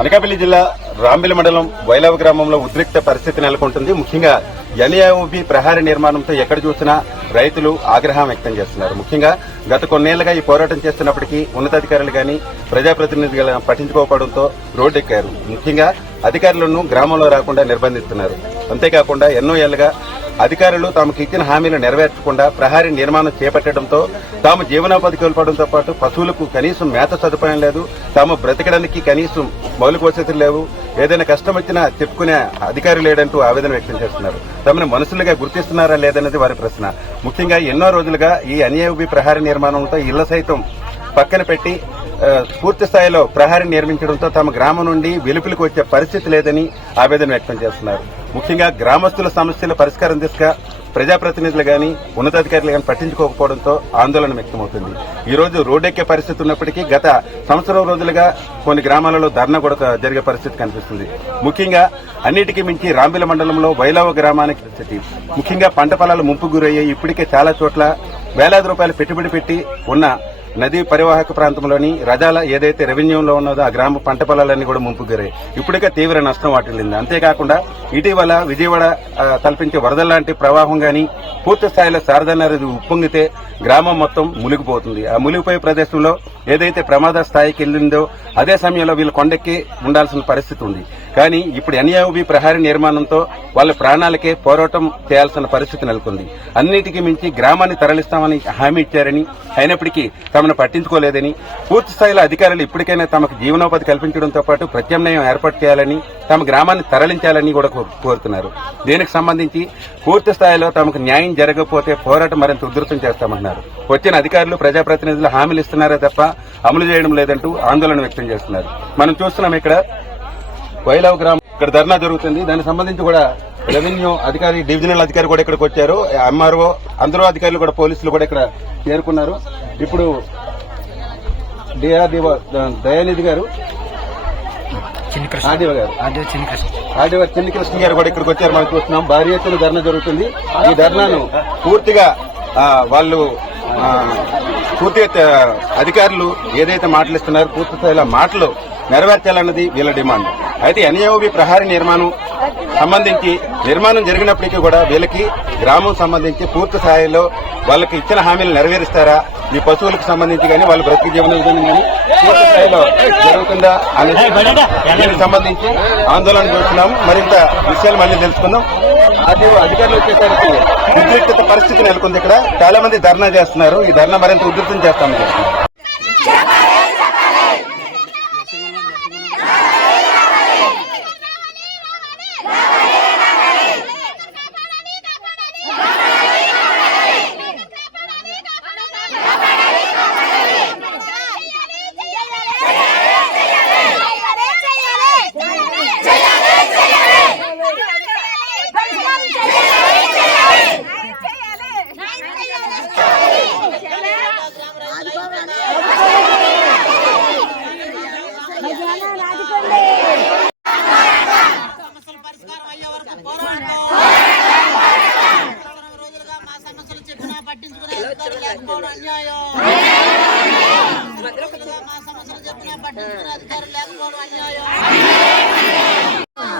అనకాపల్లి జిల్లా రాంబిలి మండలం వైలవ గ్రామంలో ఉద్రిక్త పరిస్థితి నెలకొంటుంది. ముఖ్యంగా ఎన్ఏఓబి ప్రహారీ నిర్మాణంతో ఎక్కడ చూసినా రైతులు ఆగ్రహం వ్యక్తం చేస్తున్నారు. ముఖ్యంగా గత కొన్నేళ్ళుగా ఈ పోరాటం చేస్తున్నప్పటికీ ఉన్నతాధికారులు కానీ ప్రజాప్రతినిధులు గాని పట్టించుకోకపోవడంతో రోడ్డెక్కారు. ముఖ్యంగా అధికారులను గ్రామంలో రాకుండా నిర్బంధిస్తున్నారు. అంతేకాకుండా ఎన్నో ఏళ్ళుగా అధికారులు తమకు ఇచ్చిన హామీలు నెరవేర్చకుండా ప్రహారీ నిర్మాణం చేపట్టడంతో తాము జీవనోపాధి కోల్పోవడంతో పాటు పశువులకు కనీసం మేత సదుపాయం లేదు తాము బ్రతకడానికి కనీసం మౌలిక వసతులు లేవు ఏదైనా కష్టం వచ్చినా చెప్పుకునే అధికారి లేడంటూ ఆవేదన వ్యక్తం చేస్తున్నారు. తమను మనుషులుగా గుర్తిస్తున్నారా లేదన్నది వారి ప్రశ్న. ముఖ్యంగా ఎన్నో రోజులుగా ఈ అన్యాయబి ప్రహారీ నిర్మాణంతో ఇళ్ళ సైతం పక్కన పెట్టి పూర్తి స్థాయిలో ప్రహారీ నిర్మించడంతో తమ గ్రామం నుండి వెలుపులకు వచ్చే పరిస్థితి లేదని ఆవేదన వ్యక్తం చేస్తున్నారు. ముఖ్యంగా గ్రామస్తుల సమస్యల పరిష్కారం దిశగా ప్రజాప్రతినిధులు గాని ఉన్నతాధికారులు గాని పట్టించుకోకపోవడంతో ఆందోళన వ్యక్తమవుతుంది. ఈ రోజు రోడ్డెక్కే పరిస్థితి ఉన్నప్పటికీ గత సంవత్సరం రోజులుగా కొన్ని గ్రామాలలో ధర్నా కూడా జరిగే పరిస్థితి కనిపిస్తుంది. ముఖ్యంగా అన్నిటికీ మించి రాంబిల మండలంలో వైలావ గ్రామానికి పరిస్థితి. ముఖ్యంగా పంట పొలాలు ముంపు గురయ్యాయి. ఇప్పటికే చాలా చోట్ల వేలాది రూపాయలు పెట్టుబడి పెట్టి ఉన్న నదీ పరివాహక ప్రాంతంలోని రజాల ఏదైతే రెవెన్యూలో ఉన్నదో ఆ గ్రామ పంట పొలాలన్నీ కూడా ముంపు గురయ్యాయి. ఇప్పటికే తీవ్ర నష్టం వాటిల్లింది. అంతేకాకుండా ఇటీవల విజయవాడ కల్పించే తలపించే వరదల లాంటి ప్రవాహం కానీ పూర్తి స్థాయిలో శారదా నది ఉప్పొంగితే గ్రామం మొత్తం మునిగిపోతుంది. ఆ మునిగిపోయే ప్రదేశంలో ఏదైతే ప్రమాద స్థాయికి వెళ్ళిందో అదే సమయంలో వీళ్ళు కొండెక్కి ఉండాల్సిన పరిస్థితి ఉంది. కానీ ఇప్పుడు ఎన్ఏఓబి ప్రహారీ నిర్మాణంతో వాళ్ళ ప్రాణాలకే పోరాటం చేయాల్సిన పరిస్థితి నెలకొంది. అన్నిటికీ మించి గ్రామాన్ని తరలిస్తామని హామీ ఇచ్చారని అయినప్పటికీ తమను పట్టించుకోలేదని పూర్తి స్థాయిలో అధికారులు ఇప్పటికైనా తమకు జీవనోపాధి కల్పించడంతో పాటు ప్రత్యామ్నాయం ఏర్పాటు చేయాలని తమ గ్రామాన్ని తరలించాలని కూడా కోరుతున్నారు. దీనికి సంబంధించి పూర్తి స్థాయిలో తమకు న్యాయం జరగకపోతే పోరాటం మరింత ఉధృతం చేస్తామన్నారు. వచ్చిన అధికారులు ప్రజాప్రతినిధులు హామీలు ఇస్తున్నారే తప్ప అమలు చేయడం లేదంటూ ఆందోళన వ్యక్తం చేస్తున్నారు. మనం చూస్తున్నాం ఇక్కడ వైలావ్ గ్రామం ఇక్కడ ధర్నా జరుగుతుంది. దానికి సంబంధించి కూడా రెవెన్యూ అధికారి డివిజనల్ అధికారి కూడా ఇక్కడికి వచ్చారు. ఎంఆర్ఓ అందరూ అధికారులు కూడా పోలీసులు కూడా ఇక్కడ చేరుకున్నారు. ఇప్పుడు డిఆర్డీఓ దయానిధి గారు చిన్ని కృష్ణ ఆదివ గారు ఆదివ గారు కూడా ఇక్కడికి వచ్చారు మనం చూస్తున్నాం. భారీ ఎత్తున ధర్నా జరుగుతుంది. ఈ ధర్నాను పూర్తిగా వాళ్ళు పూర్తిగా త- అధికారులు ఏదైతే మాటలు ఇస్తున్నారో పూర్తి స్థాయిలో మాటలు నెరవేర్చాలన్నది వీళ్ళ డిమాండ్. అయితే ఎన్ఏఓబి ప్రహారీ నిర్మాణం సంబంధించి నిర్మాణం జరిగినప్పటికీ కూడా వీళ్ళకి గ్రామం సంబంధించి పూర్తి స్థాయిలో వాళ్ళకి ఇచ్చిన హామీలు నెరవేరుస్తారా? ఈ పశువులకు సంబంధించి కానీ వాళ్ళ బ్రతికి జీవన కానీ పూర్తి స్థాయిలో జరుగుతుందా అనే దీనికి సంబంధించి ఆందోళన చేస్తున్నాము. మరింత విషయాలు మళ్ళీ తెలుసుకుందాం. అది అధికారులు వచ్చేసరికి ఉద్రిక్తత పరిస్థితి నెలకొంది ఇక్కడ. చాలా మంది ధర్నా చేస్తున్నారు. ఈ ధర్నా మరింత ఉధృతం చేస్తామని చెప్తున్నారు సమస్యల పరిష్కారం అయ్యే వరకు పోరాడతాం సంవత్సరం రోజులుగా మా సమస్యలు చెప్పినా పట్టించుకునే అధికారులు లేకపోవడం అన్యాయం సంవత్సరం రోజులుగా మా సమస్యలు చెప్పినా పట్టించుకునే అధికారులు లేకపోవడం అన్యాయం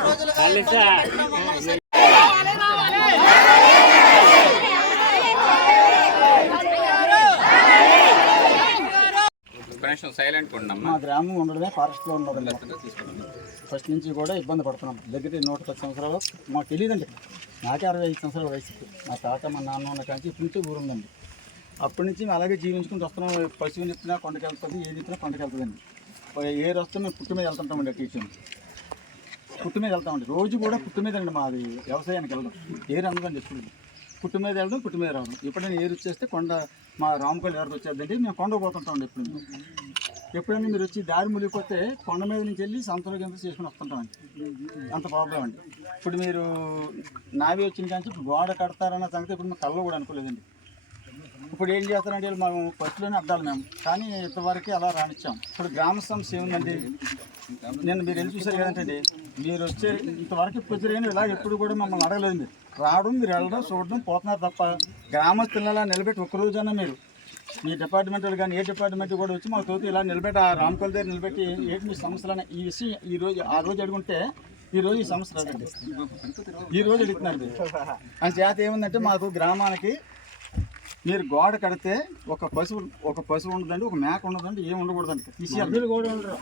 రోజులుగా మమ్మల్ని కొంచెం సైలెంట్ ఉండమ్మా మా గ్రామం ఉండడమే ఫారెస్ట్లో ఉండడం. ఫస్ట్ నుంచి కూడా ఇబ్బంది పడుతున్నాం. దగ్గర నూట పది సంవత్సరాలు మాకు తెలియదండి నాకే అరవై ఐదు సంవత్సరాల వయసు. మా తాత మా నాన్న ఉన్న కానీ ఇప్పటి నుంచి ఊరుందండి అప్పటి నుంచి మేము అలాగే జీవించుకుంటూ వస్తున్నాం. పశువుని ఎత్తినా కొండకి వెళ్తుంది ఏది ఎత్తినా కొండకి వెళ్తుందండి ఏ వస్తే మేము పుట్టు మీద వెళ్తుంటామండి ఇటు. పుట్టు మీద వెళ్తామండి రోజు కూడా పుట్టు మీద అండి మాది వ్యవసాయానికి వెళ్ళడం. ఏరు అందుకని ఎప్పుడు పుట్టు మీద వెళ్ళడం పుట్టు మీద రావడం. ఎప్పుడైనా ఏరు వచ్చేస్తే కొండ మా రామకోళ్ళు ఎవరికి వచ్చేదండి మేము కొండ పోతుంటామండి ఎప్పుడు ఎప్పుడైనా. మీరు వచ్చి దారి మునిగిపోతే కొండ మీద నుంచి వెళ్ళి సంతలో కింద చేసుకుని వస్తుంటామండి అంత ప్రాబ్లం అండి. ఇప్పుడు మీరు నావి వచ్చిన కానీ గోడ కడతారన్న సంగతి ఇప్పుడు మేము కళ్ళు కూడా అనుకోలేదండి. ఇప్పుడు ఏం చేస్తారంటే మనం ఫస్ట్లోనే అద్దాలి మేము. కానీ ఇంతవరకు అలా రానిచ్చాం. ఇప్పుడు గ్రామ సమస్య ఏముందండి నేను మీరు వెళ్ళి చూసారు కదంటే మీరు వచ్చే ఇంతవరకు ఇప్పుడు ఇలా ఎప్పుడు కూడా మమ్మల్ని అడగలేదు మీరు. రావడం మీరు వెళ్ళడం చూడడం పోతున్నారు తప్ప గ్రామస్తులను అలా నిలబెట్టి ఒక్కరోజైనా మీరు. మీ డిపార్ట్మెంట్ కానీ ఏ డిపార్ట్మెంట్ కూడా వచ్చి మా తోటి ఇలా నిలబెట్టి ఆ రామకల్ దగ్గర నిలబెట్టి ఏంటి మీ సమస్యలు ఈ విషయం ఈ రోజు ఆ రోజు అడుగుంటే ఈ రోజు ఈ సమస్య రాదండి. ఈ రోజు అడుగుతున్నారు మీరు అని చేత ఏముందంటే మాకు గ్రామానికి మీరు గోడ కడితే ఒక పశువు ఒక పశువు ఉండదండి ఒక మేక ఉండదండి ఏమి ఉండకూడదండి. తీసేయాలి.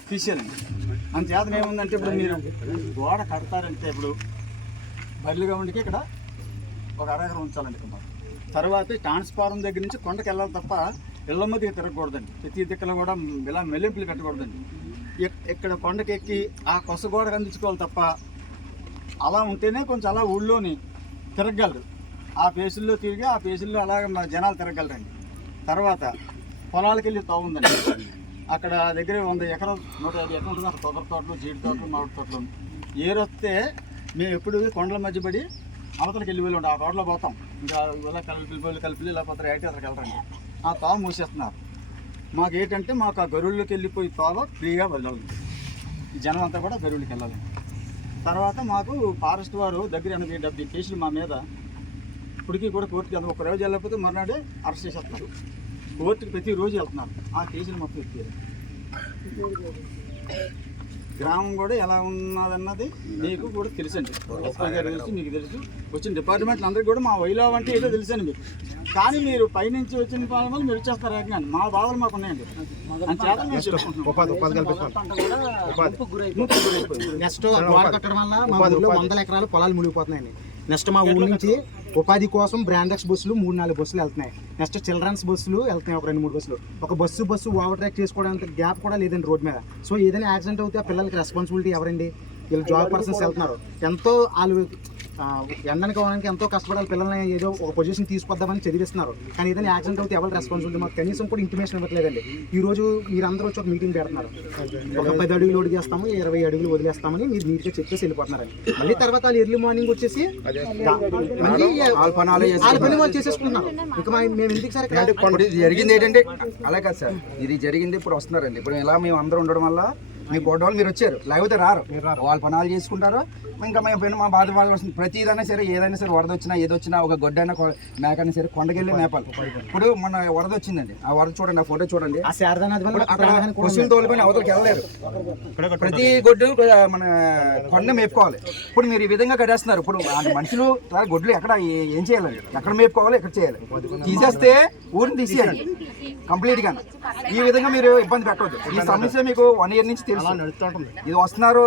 తీసేయాలండి అని చేత ఏముందంటే ఇప్పుడు మీరు గోడ కడతారంటే ఇప్పుడు బర్లిగా ఉండికి ఇక్కడ ఒక అరగర ఉంచాలండి మాకు. తర్వాత ట్రాన్స్ఫారం దగ్గర నుంచి కొండకి వెళ్ళాలి తప్ప ఇళ్ళ మధ్యకి తిరగకూడదండి. ప్రతి దిక్కులో కూడా ఇలా మెల్లింపులు కట్టకూడదండి. ఇక్- ఇక్కడ కొండకి ఎక్కి ఆ కొస గోడకు అందించుకోవాలి తప్ప అలా ఉంటేనే కొంచెం అలా ఊళ్ళోని తిరగగలరు. ఆ పేసుల్లో తిరిగి ఆ పేసుల్లో అలాగ మా జనాలు తిరగలరండి తర్వాత పొలాలకు వెళ్ళి తావు అక్కడ దగ్గర వంద ఎకరం నూట యాభై ఎకరం ఉంటుంది. అక్కడ కొబ్బరి తోటలు జీడి తోటలు మామిడి తోటలు ఏరొస్తే మేము ఎప్పుడు కొండల మధ్య పడి అవతలకి వెళ్ళి వెళ్ళి ఆ తోటలో పోతాం. ఇంకా ఇలా కలిపి కలిపి ఇలా పోతారు అయితే అక్కడికి వెళ్ళరండి ఆ తావు మూసేస్తున్నారు. మాకు ఏంటంటే మాకు ఆ గరువుల్లోకి వెళ్ళిపోయి తావ ఫ్రీగా వెళ్ళాలి. జనం అంతా కూడా గరువులకి వెళ్ళాలి. తర్వాత మాకు ఫారెస్ట్ వారు దగ్గర ఎనభై డెబ్బై కేసులు మా మీద ఇప్పటికీ కూడా కోర్టుకి వెళ్తాం. ఒక రోజు వెళ్ళకపోతే మర్నాడే అరెస్ట్ చేసేస్తున్నారు. కోర్టుకి ప్రతిరోజు వెళ్తున్నారు. ఆ కేసులు మొత్తం ఎత్తారు గ్రామం కూడా ఎలా ఉన్నదన్నది మీకు కూడా తెలుసండి. ఎస్పీ గారు తెలుసు మీకు తెలుసు. వచ్చిన డిపార్ట్మెంట్లు అందరికీ కూడా మా వైలో అంటే ఏదో తెలుసండి మీకు. కానీ మీరు పైనుంచి వచ్చిన పాలన వల్ల మీరు వచ్చేస్తారు ఏకంగా మా బాధలు మాకు ఉన్నాయండి. నెక్స్ట్ గోడ కట్టడం వల్ల మా ఊళ్ళో వందల ఎకరాలు పొలాలు మునిగిపోతున్నాయండి. నెక్స్ట్ మా ఊరు నుంచి ఉపాధి కోసం బ్రాండెక్స్ బస్సులు మూడు నాలుగు బస్సులు వెళ్తున్నాయి. నెక్స్ట్ చిల్డ్రన్స్ బస్సులు వెళ్తున్నాయి ఒక రెండు మూడు బస్సులు. ఒక బస్సు బస్సు ఓవర్ ట్రాక్ చేసుకోవడానికి గ్యాప్ కూడా లేదండి రోడ్ మీద. సో ఏదైనా యాక్సిడెంట్ అవుతే ఆ పిల్లలకి రెస్పాన్సిబిలిటీ ఎవరండి? వీళ్ళు జాబ్ పర్సన్స్ వెళ్తున్నారు. ఎంతో వాళ్ళు ఎండనికి పోవడానికి ఎంతో కష్టపడాలి పిల్లల్ని ఏదో ఒక పొజిషన్ తీసుకొద్దామని చదివిస్తున్నారు. కానీ ఏదైనా యాక్సిడెంట్ అవుతే ఎవరు రెస్పాన్సిబిలిటీ మాకు కనీసం కూడా ఇంటిమేషన్ ఇవ్వట్లేదండి. ఈ రోజు మీరందరూ వచ్చి ఒక మీటింగ్ పెడుతున్నారు. ఒక పది అడుగులు లోడ్ చేస్తాము ఇరవై అడుగులు వదిలేస్తామని మీరు నీట్గా చెప్పేసి వెళ్ళిపోతున్నారండి. మళ్ళీ తర్వాత వాళ్ళు ఎర్లీ మార్నింగ్ వచ్చేసి మళ్ళీ వాళ్ళ పని వాళ్ళు చేసేసుకుంటున్నారు. ఇక మేము ఎందుకు సార్ జరిగింది ఏంటంటే అలా కాదు సార్. ఇది జరిగింది ఇప్పుడు వస్తున్నారండి. ఇప్పుడు ఇలా మేము అందరం ఉండడం వల్ల మీ గొడవలు మీరు వచ్చారు. లేకపోతే రారు. వాళ్ళ పనాలు చేసుకుంటారు. ఇంకా మేము పైన మా బాధ వాళ్ళు వస్తుంది. ప్రతిదైనా సరే ఏదైనా సరే వరద వచ్చినా ఏది వచ్చినా ఒక గొడ్డైనా మేకైనా సరే కొండకెళ్ళి మేపాలి. ఇప్పుడు మొన్న వరద వచ్చిందండి. ఆ వరద చూడండి ఆ ఫోటో చూడండి. అక్కడ పశువులు తోలిపోయిన అవతలకి వెళ్ళలేరు. ప్రతి గొడ్డు మన కొండ మేపుకోవాలి. ఇప్పుడు మీరు ఈ విధంగా కట్టేస్తున్నారు. ఇప్పుడు మనుషులు ఆ గొడ్లు ఎక్కడ ఏ- చేయాలండి ఎక్కడ మేపుకోవాలి ఎక్కడ చేయాలి? తీసేస్తే ఊరిని తీసేయాలి కంప్లీట్గా ఈ విధంగా మీరు ఇబ్బంది పెట్టవద్దు ఈ సమస్య మీకు వన్ ఇయర్ నుంచి తెలుసు. ఇది వస్తున్నారు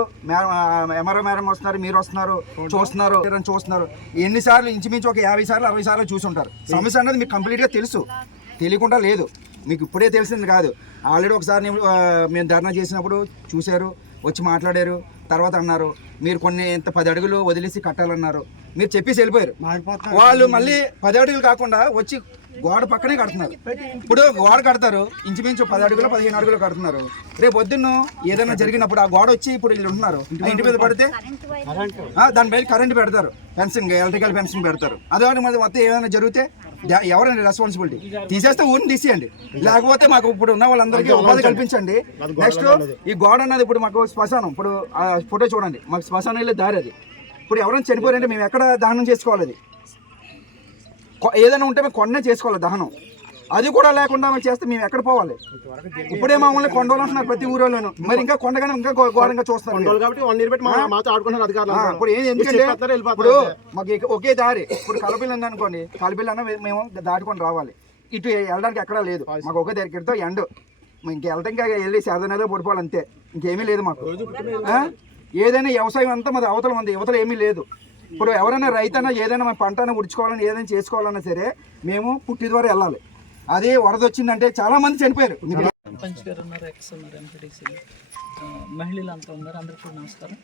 ఎంఆర్ఓ మేడం వస్తున్నారు మీరు వస్తున్నారు చూస్తున్నారు చూస్తున్నారు. ఎన్నిసార్లు ఇంచుమించు ఒక యాభై సార్లు అరవై సార్లు చూసి ఉంటారు సమస్య అనేది మీకు కంప్లీట్గా తెలుసు. తెలియకుండా లేదు. మీకు ఇప్పుడే తెలిసింది కాదు. ఆల్రెడీ ఒకసారి మేము ధర్నా చేసినప్పుడు చూశారు వచ్చి మాట్లాడారు తర్వాత అన్నారు మీరు కొన్ని ఇంత పది అడుగులు వదిలేసి కట్టాలన్నారు. మీరు చెప్పేసి వెళ్ళిపోయారు. వాళ్ళు మళ్ళీ పది అడుగులు కాకుండా వచ్చి గోడ పక్కనే కడుతున్నారు. ఇప్పుడు గోడ కడతారు. ఇంచుమించు పది అడుగులు పదిహేను అడుగులు కడుతున్నారు. రేపు పొద్దున్న ఏదైనా జరిగినప్పుడు ఆ గోడ వచ్చి ఇప్పుడు వీళ్ళు ఉంటున్నారు. ఇంటి మీద పడితే దాని పైన కరెంట్ పెడతారు. ఫెన్సింగ్ ఎలక్ట్రికల్ ఫెన్సింగ్ పెడతారు. అదే మరి మొత్తం ఏదైనా జరిగితే ఎవరండి రెస్పాన్సిబిలిటీ తీసేస్తే ఊరిని తీసేయండి. లేకపోతే మాకు ఇప్పుడు ఉన్న వాళ్ళందరికీ ఉపాధి కల్పించండి. నెక్స్ట్ ఈ గోడ అన్నది ఇప్పుడు మాకు శ్మశానం. ఇప్పుడు ఆ ఫోటో చూడండి. మాకు శ్మశానం వెళ్ళే దారి అది. ఇప్పుడు ఎవరైనా చనిపోయారంటే మేము ఎక్కడ దహనం చేసుకోవాలి ఏదైనా ఉంటే మేము కొండనే చేసుకోవాలి దహనం. అది కూడా లేకుండా మేము చేస్తే మేము ఎక్కడ పోవాలి? ఇప్పుడే మమ్మల్ని కొండలు అంటున్నారు ప్రతి ఊరిలోను మరి ఇంకా కొండగానే ఇంకా ఘోరంగా అందరూ. ఇప్పుడు ఏం ఎందుకంటే ఇప్పుడు. మాకు ఒకే దారి. ఇప్పుడు కలపిల్లి ఉంది అనుకోండి కలపిల్లి అన్న మేము దాటుకొని రావాలి. ఇటు వెళ్ళడానికి ఎక్కడా లేదు. మాకు ఒకే ఇక్కడితో ఎండ్. ఇంక వెళ్తే ఇంకా వెళ్ళి శారదనేదో పడిపోవాలి అంతే. ఇంకేమీ లేదు మాకు? ఏదైనా వ్యవసాయం అంతా మాది అవతల ఉంది. యువతలు ఏమీ లేదు. ఇప్పుడు ఎవరైనా రైతన్నా ఏదైనా మన పంటను ఉడుచుకోవాలని ఏదైనా చేసుకోవాలన్నా సరే మేము పుట్టి ద్వారా వెళ్ళాలి. అదే వరద వచ్చిందంటే చాలా మంది చనిపోయారు. మీకు పంచ్ గారు ఉన్నారు ఎక్స్ ఉన్నారు ఎంపీటీసీ మహిళలు అంతా ఉన్నారు అందరికీ కూడా నమస్కారం.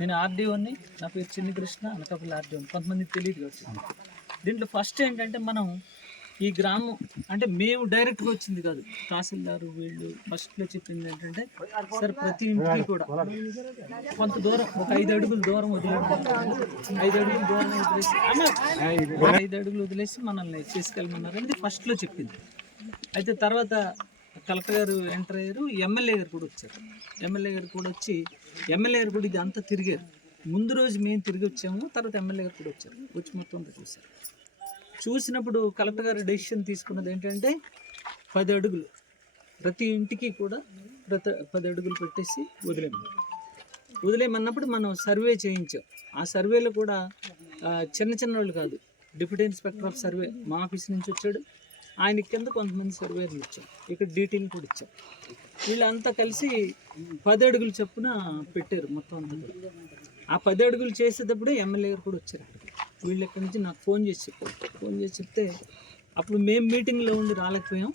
నేను ఆర్డీఓని నా పేరు చిన్ని కృష్ణ అనకాపల్లి ఆర్డీఓ కొంతమందికి తెలియదు దీంట్లో ఫస్ట్ ఏంటంటే మనం ఈ గ్రామం అంటే మేము డైరెక్ట్గా వచ్చింది కాదు. తహసీల్దారు వీళ్ళు ఫస్ట్లో చెప్పింది ఏంటంటే సార్ ప్రతి ఇంటికి కూడా కొంత దూరం ఒక ఐదు అడుగుల దూరం వదిలేసి ఐదు అడుగుల దూరం వదిలేసి ఐదు అడుగులు వదిలేసి మనల్ని తీసుకెళ్ళమన్నారు. అనేది ఫస్ట్లో చెప్పింది. అయితే తర్వాత కలెక్టర్ గారు ఎంటర్ అయ్యారు ఎమ్మెల్యే గారు కూడా వచ్చారు. ఎమ్మెల్యే గారు కూడా వచ్చి ఎమ్మెల్యే గారు కూడా ఇది అంతా తిరిగారు. ముందు రోజు మేము తిరిగి వచ్చాము తర్వాత ఎమ్మెల్యే గారు కూడా వచ్చారు. వచ్చి మొత్తం అంతా చూశారు. చూసినప్పుడు కలెక్టర్ గారు డెసిషన్ తీసుకున్నది ఏంటంటే పది అడుగులు. ప్రతి ఇంటికి కూడా ప్రతి పది అడుగులు పెట్టేసి వదిలేము వదిలేమన్నప్పుడు మనం సర్వే చేయించాం. ఆ సర్వేలో కూడా చిన్న చిన్న వాళ్ళు కాదు. డిప్యూటీ ఇన్స్పెక్టర్ ఆఫ్ సర్వే మా ఆఫీస్ నుంచి వచ్చాడు. ఆయన కింద కొంతమంది సర్వేలు ఇచ్చాం. ఇక్కడ డీటెయిల్ కూడా ఇచ్చాం. వీళ్ళంతా కలిసి పది అడుగులు చొప్పున పెట్టారు మొత్తం అంతా ఆ పది అడుగులు చేసేటప్పుడే ఎమ్మెల్యే గారు కూడా వచ్చారు. వీళ్ళు ఇక్కడి నుంచి నాకు ఫోన్ చేసి చెప్పారు ఫోన్ చేసి చెప్తే అప్పుడు మేము మీటింగ్లో ఉండి రాలేకపోయాం.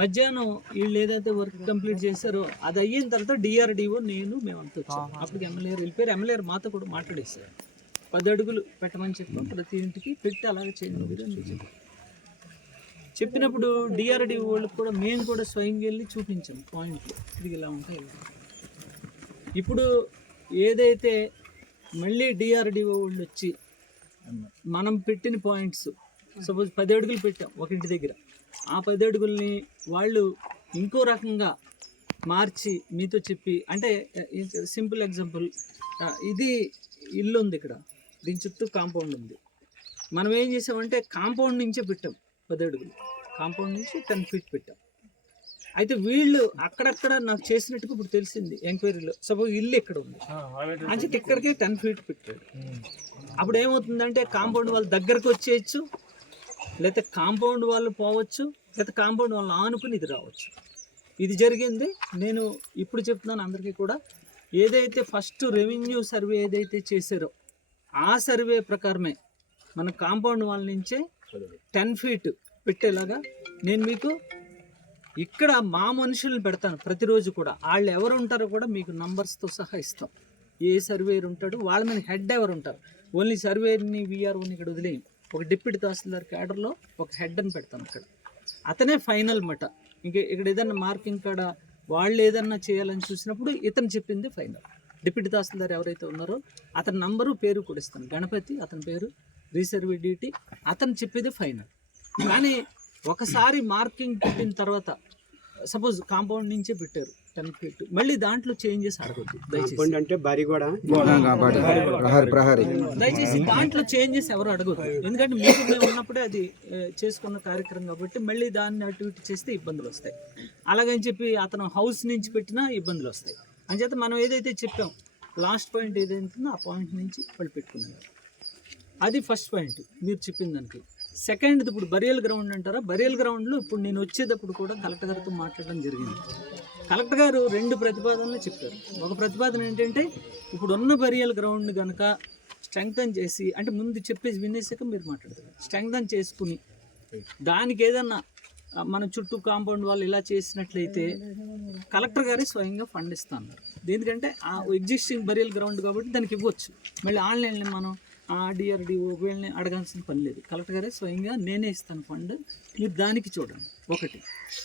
మధ్యాహ్నం వీళ్ళు ఏదైతే వర్క్ కంప్లీట్ చేశారో అది అయిన తర్వాత డిఆర్డిఓ నేను మేమంతా వచ్చాం. అప్పటికి ఎమ్మెల్యే వెళ్ళిపోయారు. ఎమ్మెల్యే మాతో కూడా మాట్లాడేశారు. పది అడుగులు పెట్టమని చెప్పాం. ప్రతి ఇంటికి పెట్టి అలాగే చేయండి మీరు అని చెప్పారు చెప్పినప్పుడు డిఆర్డిఓ వాళ్ళకి కూడా మేము కూడా స్వయంగా వెళ్ళి చూపించాం పాయింట్లు. ఇది ఇలా ఉంటాయి. ఇప్పుడు ఏదైతే మళ్ళీ డిఆర్డిఓ వాళ్ళు వచ్చి మనం పెట్టిన పాయింట్స్ సపోజ్ పది అడుగులు పెట్టాం ఒక ఇంటి దగ్గర. ఆ పది అడుగుల్ని వాళ్ళు ఇంకో రకంగా మార్చి మీతో చెప్పి అంటే సింపుల్ ఎగ్జాంపుల్ ఇది ఇల్లు ఉంది ఇక్కడ. దీని చుట్టూ కాంపౌండ్ ఉంది. మనం ఏం చేసామంటే కాంపౌండ్ నుంచే పెట్టాం పది అడుగులు. కాంపౌండ్ నుంచి టెన్ ఫీట్ పెట్టాం. అయితే వీళ్ళు అక్కడక్కడ నాకు చేసినట్టుగా ఇప్పుడు తెలిసింది ఎంక్వైరీలో. సపోజ్ ఇల్లు ఇక్కడ ఉంది. అంటే ఇక్కడికి టెన్ ఫీట్ పెట్టాడు అప్పుడు ఏమవుతుందంటే కాంపౌండ్ వాళ్ళ దగ్గరకు వచ్చేయచ్చు లేకపోతే కాంపౌండ్ వాళ్ళు పోవచ్చు లేకపోతే కాంపౌండ్ వాళ్ళని ఆనుకుని ఇది రావచ్చు. ఇది జరిగింది. నేను ఇప్పుడు చెప్తున్నాను అందరికీ కూడా. ఏదైతే ఫస్ట్ రెవెన్యూ సర్వే ఏదైతే చేశారో ఆ సర్వే ప్రకారమే మన కాంపౌండ్ వాళ్ళ నుంచే టెన్ ఫీట్ పెట్టేలాగా నేను మీకు ఇక్కడ మా మనుషులను పెడతాను ప్రతిరోజు కూడా. వాళ్ళు ఎవరు ఉంటారో కూడా మీకు నంబర్స్తో సహా ఇస్తాం. ఏ సర్వేయర్ ఉంటాడు వాళ్ళ మీద హెడ్ ఎవరు ఉంటారు? ఓన్లీ సర్వేయర్ని వీఆర్ఓని ఇక్కడ వదిలేయం ఒక డిప్యూటీ తహసీల్దార్ క్యాడర్లో ఒక హెడ్ అని పెడతాను అక్కడ. అతనే ఫైనల్ మట. ఇంకా ఇక్కడ ఏదన్నా మార్కింగ్ కాడ వాళ్ళు ఏదన్నా చేయాలని చూసినప్పుడు ఇతను చెప్పింది ఫైనల్ డిప్యూటీ తహసీల్దార్ ఎవరైతే ఉన్నారో అతని నంబరు పేరు కూడా ఇస్తాను. గణపతి అతని పేరు రీసర్వే డ్యూటీ అతను చెప్పేది ఫైనల్ కానీ ఒకసారి మార్కింగ్ పెట్టిన తర్వాత సపోజ్ కాంపౌండ్ నుంచే పెట్టారు టెన్ ఫీట్. మళ్ళీ దాంట్లో చేంజెస్ అడగద్దు దయచేసి. అంటే బరి కూడా ప్రహరి ప్రహరి. దయచేసి దాంట్లో చేంజెస్ ఎవరు అడగదు ఎందుకంటే మీకు మేము ఉన్నప్పుడే అది చేసుకున్న కార్యక్రమం కాబట్టి మళ్ళీ దాన్ని అటు ఇటు చేస్తే ఇబ్బందులు వస్తాయి. అలాగని చెప్పి అతను హౌస్ నుంచి పెట్టినా ఇబ్బందులు వస్తాయి. అంచేత మనం ఏదైతే చెప్పాం లాస్ట్ పాయింట్ ఏదైతే ఆ పాయింట్ నుంచి వాళ్ళు పెట్టుకున్నారు. అది ఫస్ట్ పాయింట్ మీరు చెప్పిన దానికి సెకండ్ ఇప్పుడు బరియల్ గ్రౌండ్ అంటారా? బరియల్ గ్రౌండ్లో ఇప్పుడు నేను వచ్చేటప్పుడు కూడా కలెక్టర్ గారితో మాట్లాడడం జరిగింది. కలెక్టర్ గారు రెండు ప్రతిపాదనలు చెప్పారు. ఒక ప్రతిపాదన ఏంటంటే ఇప్పుడు ఉన్న బరియల్ గ్రౌండ్ కనుక స్ట్రెంగ్తన్ చేసి అంటే ముందు చెప్పేసి వినేసాక మీరు మాట్లాడతారు. స్ట్రెంగ్తన్ చేసుకుని దానికి ఏదన్నా మన చుట్టూ కాంపౌండ్ వాళ్ళు ఇలా చేసినట్లయితే కలెక్టర్ గారే స్వయంగా ఫండ్ ఇస్తాను ఎందుకంటే ఆ ఎగ్జిస్టింగ్ బరియల్ గ్రౌండ్ కాబట్టి దానికి ఇవ్వచ్చు. మళ్ళీ ఆన్లైన్లో మనం ఆర్డిఆర్డిఓ వీళ్ళని అడగాల్సిన పని లేదు. కలెక్టర్ గారే స్వయంగా నేనే ఇస్తాను ఫండ్. మీరు దానికి చూడండి. ఒకటి.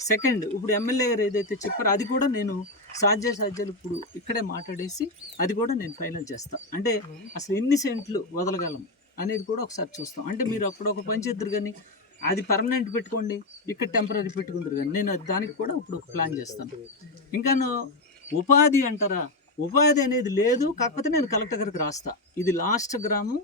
సెకండ్ ఇప్పుడు ఎమ్మెల్యే గారు ఏదైతే చెప్పారో అది కూడా నేను సాధ్య సాధ్యాలు ఇప్పుడు ఇక్కడే మాట్లాడేసి అది కూడా నేను ఫైనల్ చేస్తాను అంటే అసలు ఎన్ని సెంట్లు వదలగలం అనేది కూడా ఒకసారి చూస్తాం. అంటే మీరు అప్పుడు ఒక పని చేద్దరు కానీ అది పర్మనెంట్ పెట్టుకోండి ఇక్కడ టెంపరీ పెట్టుకుందరు కానీ నేను దానికి కూడా ఇప్పుడు ఒక ప్లాన్ చేస్తాను. ఇంకాను ఉపాధి అంటారా? ఉపాధి అనేది లేదు కాకపోతే నేను కలెక్టర్ గారికి రాస్తా. ఇది లాస్ట్ గ్రామం.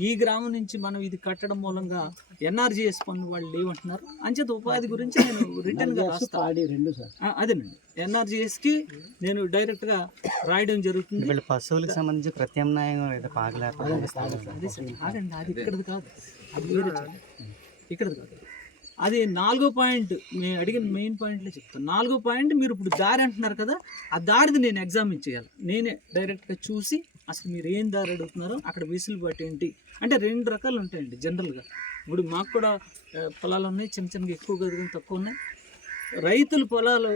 ఈ గ్రామం నుంచి మనం ఇది కట్టడం మూలంగా ఎన్ఆర్జీఎస్ పన్ను వాళ్ళు లేవంటున్నారు. అంచేత ఉపాధి గురించి నేను రిటర్న్గా రాస్తా. రెండు సార్. ఆ, అదేనండి. ఎన్ఆర్జీఎస్కి నేను డైరెక్ట్గా రాయడం జరుగుతుంది. వీళ్ళు పశువులకు సంబంధించి ప్రత్యామ్నాయం అదే సార్ ఆగండి అది ఇక్కడది కాదు. అది వేరే చోట. ఇక్కడది కాదు. అది నాలుగో పాయింట్ నేను అడిగిన మెయిన్ పాయింట్లో చెప్తాను. నాలుగో పాయింట్ మీరు ఇప్పుడు దారి అంటున్నారు కదా ఆ దారిది నేను ఎగ్జామిన్ చేయాలి. నేనే డైరెక్ట్గా చూసి అసలు మీరు ఏం దారి అడుగుతున్నారో అక్కడ వెసులుబాటు ఏంటి అంటే రెండు రకాలు ఉంటాయండి జనరల్గా ఇప్పుడు మాకు కూడా పొలాలు ఉన్నాయి చిన్న చిన్నగా ఎక్కువగా కానీ తక్కువ ఉన్నాయి. రైతుల పొలాలు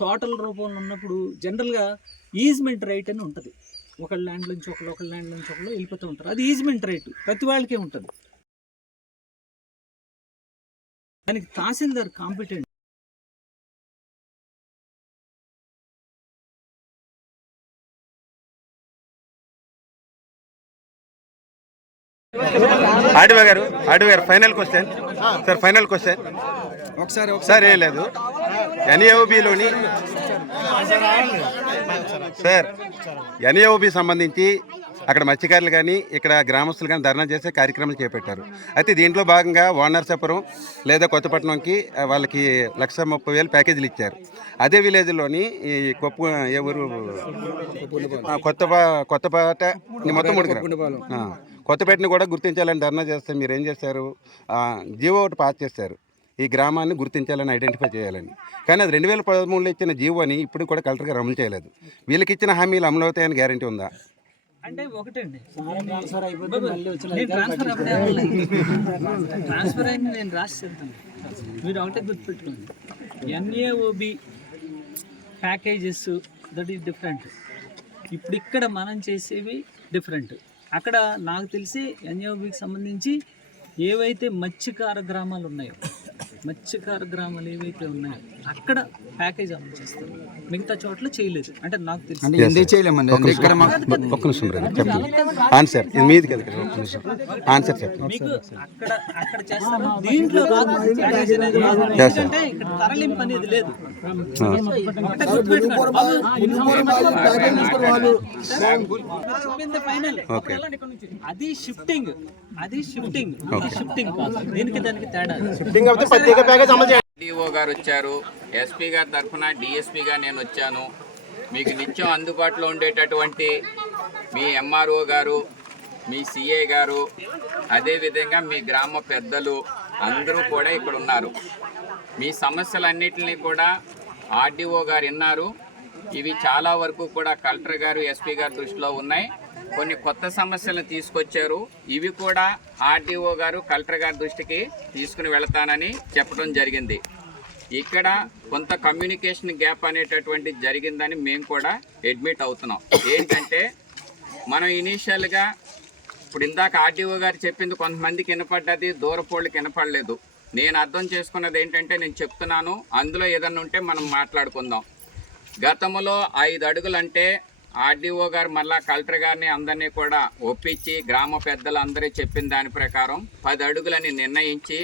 తోటల రూపంలో ఉన్నప్పుడు జనరల్గా ఈజ్మెంట్ రైట్ అని ఉంటుంది. ఒకళ్ళ ల్యాండ్ నుంచి ఒకళ్ళు ఒకళ్ళ ల్యాండ్ నుంచి ఒకళ్ళు వెళ్ళిపోతూ ఉంటారు. అది ఈజ్మెంట్ రైట్ ప్రతి వాళ్ళకే ఉంటుంది. దానికి తహసీల్దార్ కాంపిటెంట్. ఆడివా గారు ఆడివా గారు final question sir final question ఒకసారి సార్ ఏం లేదు. ఎన్ఏఓబిలోని సార్ ఎన్ఏఓబి సంబంధించి అక్కడ మత్స్యకారులు కానీ ఇక్కడ గ్రామస్తులు కానీ ధర్నా చేసే కార్యక్రమాలు చేపట్టారు. అయితే దీంట్లో భాగంగా వానర్సాపురం లేదా కొత్తపట్నంకి వాళ్ళకి లక్ష ముప్పై వేలు ప్యాకేజీలు ఇచ్చారు. అదే విలేజ్లోని ఈ కొప్పు ఎవరు ఆ, కొత్త కొత్తపేట మొత్తం మూడు కొత్తపేటని కూడా గుర్తించాలని ధర్నా చేస్తే మీరు ఏం చేశారు ఆ, జీవో ఒకటి పాస్ చేశారు ఈ గ్రామాన్ని గుర్తించాలని ఐడెంటిఫై చేయాలని. కానీ అది రెండు వేల పదమూడులో ఇచ్చిన జీవో అని ఇప్పుడు కూడా కలెక్టర్ గారు అమలు చేయలేదు. వీళ్ళకి ఇచ్చిన హామీలు అమలు అవుతాయని గ్యారంటీ ఉందా? అంటే ఒకటండి. ట్రాన్స్ఫర్ అప్పుడే అవ్వలేదు. ట్రాన్స్ఫర్ అయింది నేను రాసి చెప్తాను. మీరు ఒకటే గుర్తుపెట్టుకోండి. NAOB packages that is different ఇప్పుడు ఇక్కడ మనం చేసేవి డిఫరెంట్ అక్కడ నాకు తెలిసి ఎన్ఏఓబికి సంబంధించి ఏవైతే మత్స్యకార గ్రామాలు ఉన్నాయో మత్స్యకార గ్రామాలు ఏవైతే ఉన్నాయో అక్కడ ప్యాకేజ్ అమలు చేస్తారు. మిగతా చోట్ల చేయలేదు. అంటే నాకు తెలిసి. అంటే ఎందుకు చేయలేమండి? ఇక్కడ ఒక్క నిమిషం చెప్పండి. ఆన్సర్ ఇది మీది కదా ఇక్కడ. ఒక్క నిమిషం. ఆన్సర్ చెప్పండి. మీకు అక్కడ అక్కడ చేస్తారు. దీంట్లో రాదు ప్యాకేజ్ అనేది రాదు. ఎందుకంటే ఇక్కడ తరలింపు అనేది లేదు. ఫైనల్ అది షిఫ్టింగ్ అది షిఫ్టింగ్ షిఫ్టింగ్ కాదు. దీనికి దానికి తేడా డిఓ గారు వచ్చారు. ఎస్పీ గారి తరఫున డిఎస్పీగా నేను వచ్చాను. మీకు నిత్యం అందుబాటులో ఉండేటటువంటి మీ ఎంఆర్ఓ గారు మీ సిఏ గారు అదేవిధంగా మీ గ్రామ పెద్దలు అందరూ కూడా ఇక్కడ ఉన్నారు. మీ సమస్యలన్నింటినీ కూడా ఆర్డీఓ గారు విన్నారు. ఇవి చాలా వరకు కూడా కలెక్టర్ గారు ఎస్పీ గారి దృష్టిలో ఉన్నాయి. కొన్ని కొత్త సమస్యలను తీసుకొచ్చారు. ఇవి కూడా ఆర్డీఓ గారు కలెక్టర్ గారి దృష్టికి తీసుకుని వెళతానని చెప్పడం జరిగింది. ఇక్కడ కొంత కమ్యూనికేషన్ గ్యాప్ అనేటటువంటి జరిగిందని మేము కూడా అడ్మిట్ అవుతున్నాం. ఏంటంటే మనం ఇనీషియల్గా ఇప్పుడు ఇందాక ఆర్డీఓ గారు చెప్పింది కొంతమందికి వినపడ్డది దూరపోళ్ళకి వినపడలేదు. నేను అర్థం చేసుకున్నది ఏంటంటే నేను చెప్తున్నాను. అందులో ఏదన్నా ఉంటే మనం మాట్లాడుకుందాం. గతంలో ఐదు అడుగులు అంటే ఆర్డీఓ గారు మళ్ళా కలెక్టర్ గారిని అందరినీ కూడా ఒప్పించి గ్రామ పెద్దలందరూ చెప్పిన దాని ప్రకారం పది అడుగులని నిర్ణయించి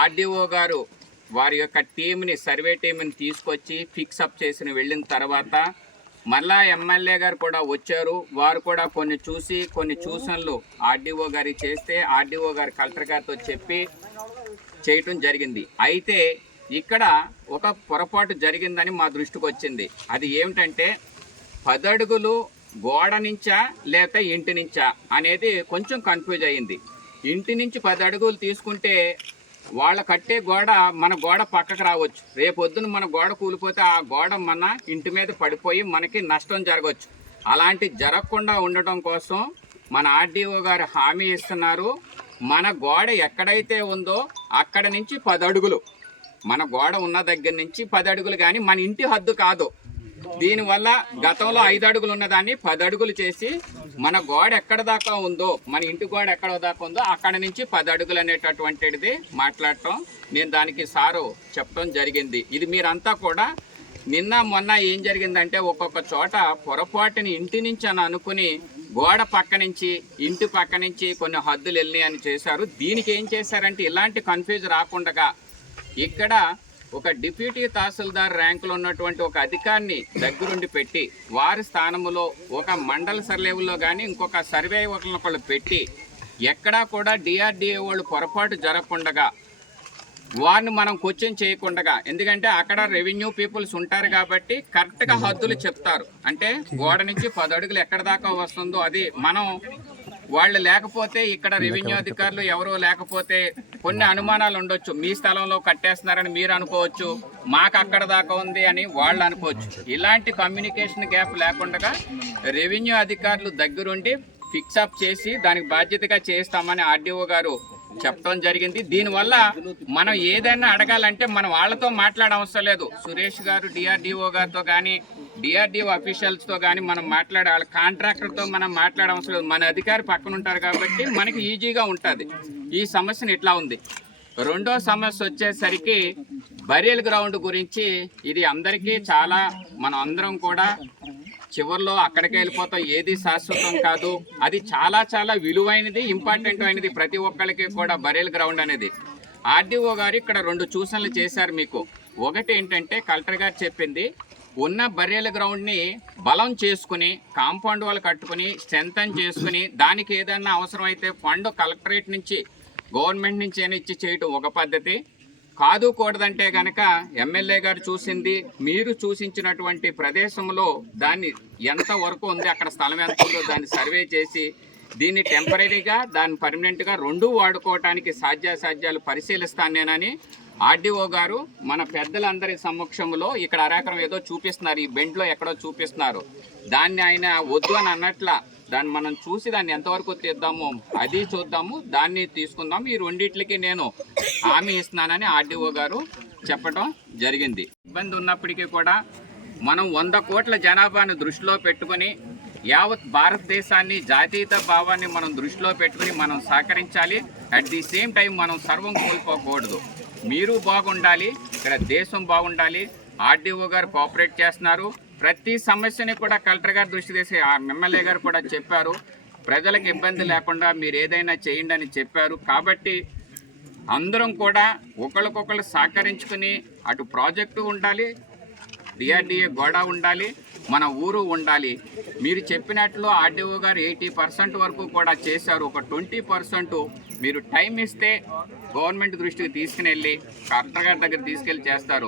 ఆర్డీఓ గారు వారి యొక్క టీంని సర్వే టీంని తీసుకొచ్చి ఫిక్సప్ చేసిన వెళ్ళిన తర్వాత మళ్ళా ఎమ్మెల్యే గారు కూడా వచ్చారు. వారు కూడా కొన్ని చూసి కొన్ని సూచనలు ఆర్డీఓ గారికి చేస్తే ఆర్డీఓ గారు కలెక్టర్ గారితో చెప్పి చేయటం జరిగింది. అయితే ఇక్కడ ఒక పొరపాటు జరిగిందని మా దృష్టికి వచ్చింది. అది ఏమిటంటే పదడుగులు గోడ నుంచా లేక ఇంటి నుంచా అనేది కొంచెం కన్ఫ్యూజ్ అయ్యింది. ఇంటి నుంచి పది అడుగులు తీసుకుంటే వాళ్ళ కట్టే గోడ మన గోడ పక్కకు రావచ్చు. రేపొద్దున మన గోడ కూలిపోతే ఆ గోడ మన ఇంటి మీద పడిపోయి మనకి నష్టం జరగవచ్చు అలాంటి జరగకుండా ఉండటం కోసం మన ఆర్డీఓ గారు హామీ ఇస్తున్నారు. మన గోడ ఎక్కడైతే ఉందో అక్కడ నుంచి పది అడుగులు మన గోడ ఉన్న దగ్గర నుంచి పది అడుగులు కానీ మన ఇంటి హద్దు కాదు. దీనివల్ల గతంలో ఐదు అడుగులు ఉన్నదాన్ని పది అడుగులు చేసి మన గోడ ఎక్కడ దాకా ఉందో మన ఇంటి గోడ ఎక్కడ దాకా ఉందో అక్కడ నుంచి పది అడుగులు అనేటటువంటిది మాట్లాడటం నేను దానికి సారు చెప్పడం జరిగింది. ఇది మీరంతా కూడా నిన్న మొన్న ఏం జరిగిందంటే ఒక్కొక్క చోట పొరపాటుని ఇంటి నుంచి అని అనుకుని గోడ పక్క నుంచి ఇంటి పక్క నుంచి కొన్ని హద్దులు వెళ్ళి అని చేశారు. దీనికి ఏం చేశారంటే ఇలాంటి కన్ఫ్యూజ్ రాకుండా ఇక్కడ ఒక డిప్యూటీ తహసీల్దార్ ర్యాంకులో ఉన్నటువంటి ఒక అధికారిని దగ్గరుండి పెట్టి వారి స్థానంలో ఒక మండల సర్లేవుల్లో కానీ ఇంకొక సర్వే ఒకళ్ళు పెట్టి ఎక్కడా కూడా డిఆర్డిఏ వాళ్ళు పొరపాటు జరగకుండా వారిని మనం క్వశ్చన్ చేయకుండా ఎందుకంటే అక్కడ రెవెన్యూ పీపుల్స్ ఉంటారు కాబట్టి కరెక్ట్గా హద్దులు చెప్తారు. అంటే గోడ నుంచి పది అడుగులు ఎక్కడ దాకా వస్తుందో అది మనం వాళ్ళు లేకపోతే ఇక్కడ రెవెన్యూ అధికారులు ఎవరో లేకపోతే కొన్ని అనుమానాలు ఉండొచ్చు. మీ స్థలంలో కట్టేస్తున్నారని మీరు అనుకోవచ్చు. మాకు అక్కడ దాకా ఉంది అని వాళ్ళు అనుకోవచ్చు. ఇలాంటి కమ్యూనికేషన్ గ్యాప్ లేకుండా రెవెన్యూ అధికారులు దగ్గరుండి ఫిక్సప్ చేసి దానికి బాధ్యతగా చేస్తామని ఆర్డీఓ గారు చెప్పడం జరిగింది. దీనివల్ల మనం ఏదైనా అడగాలంటే మనం వాళ్ళతో మాట్లాడ అవసరం లేదు. సురేష్ గారు డిఆర్డిఓ గారితో కానీ డిఆర్డిఓ అఫీషియల్స్తో కానీ మనం మాట్లాడాలి. కాంట్రాక్టర్తో మనం మాట్లాడవలసిన లేదు. మన అధికారి పక్కన ఉంటారు కాబట్టి మనకి ఈజీగా ఉంటుంది. ఈ సమస్యను ఇట్లా ఉంది. రెండో సమస్య వచ్చేసరికి బరియల్ గ్రౌండ్ గురించి ఇది అందరికీ చాలా మనం అందరం కూడా చివరిలో అక్కడికి వెళ్ళిపోతాం. ఏది శాశ్వతం కాదు. అది చాలా చాలా విలువైనది ఇంపార్టెంట్ అయినది ప్రతి ఒక్కరికి కూడా బరేల్ గ్రౌండ్ అనేది. ఆర్డీఓ గారు ఇక్కడ రెండు సూచనలు చేశారు మీకు. ఒకటి ఏంటంటే కలెక్టర్ గారు చెప్పింది ఉన్న బర్రెల గ్రౌండ్ని బలం చేసుకుని కాంపౌండ్ వాళ్ళు కట్టుకుని స్ట్రెంథన్ చేసుకుని దానికి ఏదైనా అవసరమైతే ఫండ్ కలెక్టరేట్ నుంచి గవర్నమెంట్ నుంచి అయినా ఇచ్చి చేయటం ఒక పద్ధతి. కాదు కూడదంటే కనుక ఎమ్మెల్యే గారు చూసింది మీరు సూచించినటువంటి ప్రదేశంలో దాన్ని ఎంత వరకు ఉంది అక్కడ స్థలం ఎంత ఉందో దాన్ని సర్వే చేసి దీన్ని టెంపరీగా దాన్ని పర్మనెంట్గా రెండూ వాడుకోవటానికి సాధ్యాసాధ్యాలు పరిశీలిస్తానేనని ఆర్డీఓ గారు మన పెద్దలందరి సమక్షంలో ఇక్కడ అరాకరం ఏదో చూపిస్తున్నారు ఈ బెండ్లో ఎక్కడో చూపిస్తున్నారు. దాన్ని ఆయన వద్దు అని అన్నట్ల దాన్ని మనం చూసి దాన్ని ఎంతవరకు తీద్దాము అది చూద్దాము దాన్ని తీసుకుందాం ఈ రెండిట్లకి నేను హామీ ఇస్తున్నానని ఆర్డీఓ గారు చెప్పడం జరిగింది. ఇబ్బంది ఉన్నప్పటికీ కూడా మనం వంద కోట్ల జనాభాను దృష్టిలో పెట్టుకొని యావత్ భారతదేశాన్ని జాతీయత భావాన్ని మనం దృష్టిలో పెట్టుకుని మనం సహకరించాలి. అట్ ది సేమ్ టైం మనం సర్వం కోల్పోకూడదు. మీరు బాగుండాలి ఇక్కడ దేశం బాగుండాలి ఆర్డీఓ గారు కోఆపరేట్ చేస్తున్నారు. ప్రతి సమస్యని కూడా కలెక్టర్ గారు దృష్టి తీసి ఆ ఎమ్మెల్యే గారు కూడా చెప్పారు. ప్రజలకు ఇబ్బంది లేకుండా మీరు ఏదైనా చేయండి అని చెప్పారు. కాబట్టి అందరం కూడా ఒకరికొకరు సహకరించుకుని అటు ప్రాజెక్టు ఉండాలి డిఆర్డిఏ గోడ ఉండాలి మన ఊరు ఉండాలి. మీరు చెప్పినట్లు ఆర్డీఓ గారు ఎయిటీ పర్సెంట్ వరకు కూడా చేశారు. ఒక ట్వంటీ పర్సెంట్ మీరు టైం ఇస్తే గవర్నమెంట్ దృష్టికి తీసుకుని వెళ్ళి కలెక్టర్ గారి దగ్గర తీసుకెళ్ళి చేస్తారు.